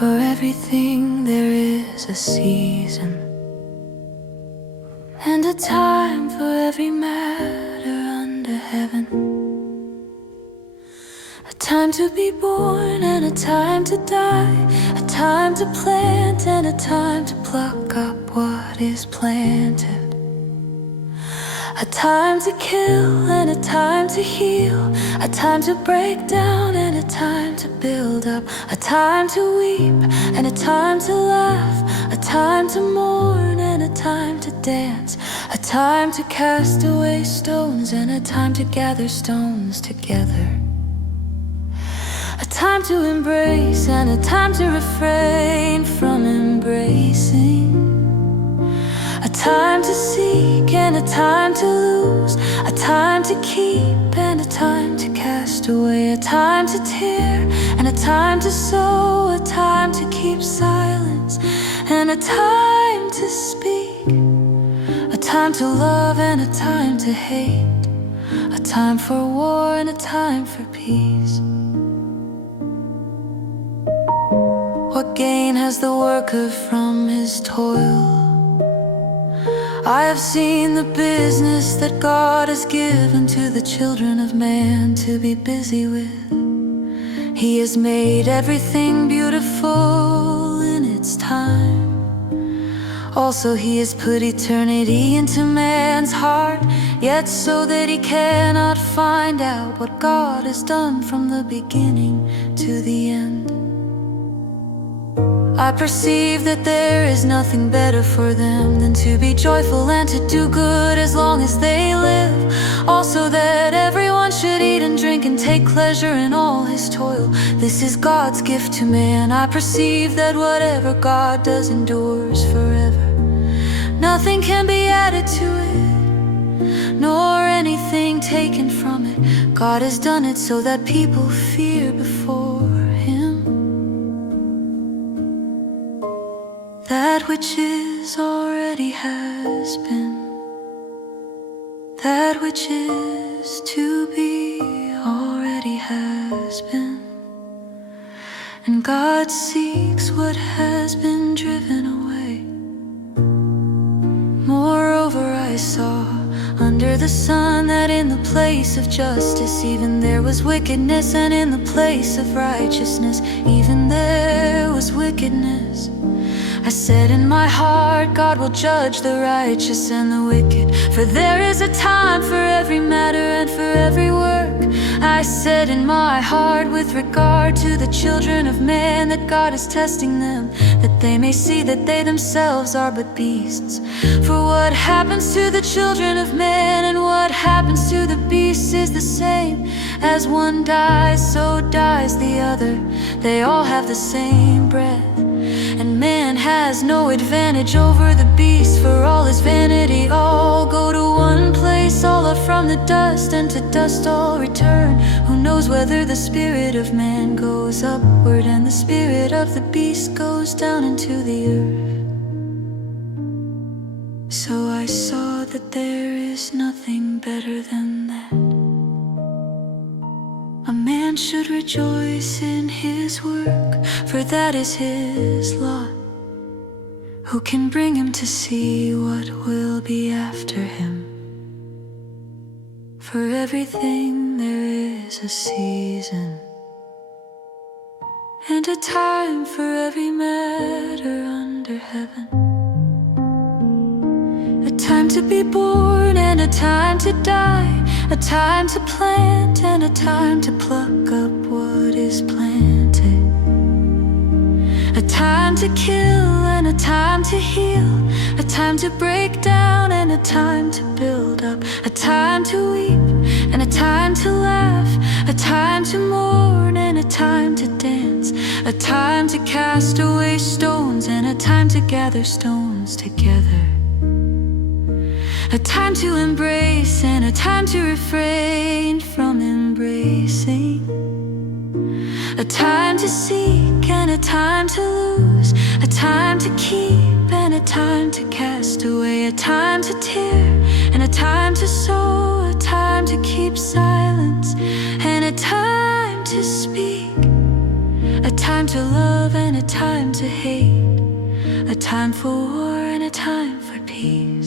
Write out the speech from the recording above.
For everything there is a season, and a time for every matter under heaven. A time to be born and a time to die, a time to plant and a time to pluck up what is planted. A time to kill and a time to heal, a time to break down and a time to build up, a time to weep and a time to laugh, a time to mourn and a time to dance, a time to cast away stones and a time to gather stones together. A time to embrace and a time to refrain from embracing. A time to seek and a time to lose, a time to keep and a time to cast away, a time to tear and a time to sow, a time to keep silence and a time to speak, a time to love and a time to hate, a time for war and a time for peace. What gain has the worker from his toil? I have seen the business that God has given to the children of man to be busy with. He has made everything beautiful in its time. Also He has put eternity into man's heart, yet so that he cannot find out what God has done from the beginning to the end. I perceive that there is nothing better for them than to be joyful and to do good as long as they live. Also that everyone should eat and drink and take pleasure in all his toil. This is God's gift to man. I perceive that whatever God does endures forever. Nothing can be added to it, nor anything taken from it. God has done it so that people fear before Him. That which is already has been, that which is to be already has been, and God seeks what has been driven away. Moreover, I saw under the sun that in the place of justice even there was wickedness, and in the place of righteousness even there was wickedness. I said in my heart, God will judge the righteous and the wicked, for there is a time for every matter and for every work. I said in my heart, with regard to the children of man, that God is testing them, that they may see that they themselves are but beasts. For what happens to the children of man and what happens to the beasts is the same. As one dies, so dies the other. They all have the same breath. And man has no advantage over the beast, for all is vanity. All go to one place, all are from the dust, and to dust all return. Who knows whether the spirit of man goes upward and the spirit of the beast goes down into the earth? So I saw that there is nothing better than that. A man should rejoice in his work, for that is his lot. Who can bring him to see what will be after him? For everything there is a season, and a time for every matter under heaven. A time to be born and a time to die, a time to plant and a time to pluck up what is planted. A time to kill and a time to heal, a time to break down and a time to build up, a time to weep and a time to laugh, a time to mourn and a time to dance, a time to cast away stones and a time to gather stones together. A time to embrace and a time to refrain from embracing. A time to seek and a time to lose, a time to keep and a time to cast away, a time to tear and a time to sow, a time to keep silence and a time to speak, a time time to love and a time to hate, a time for war and a time for peace.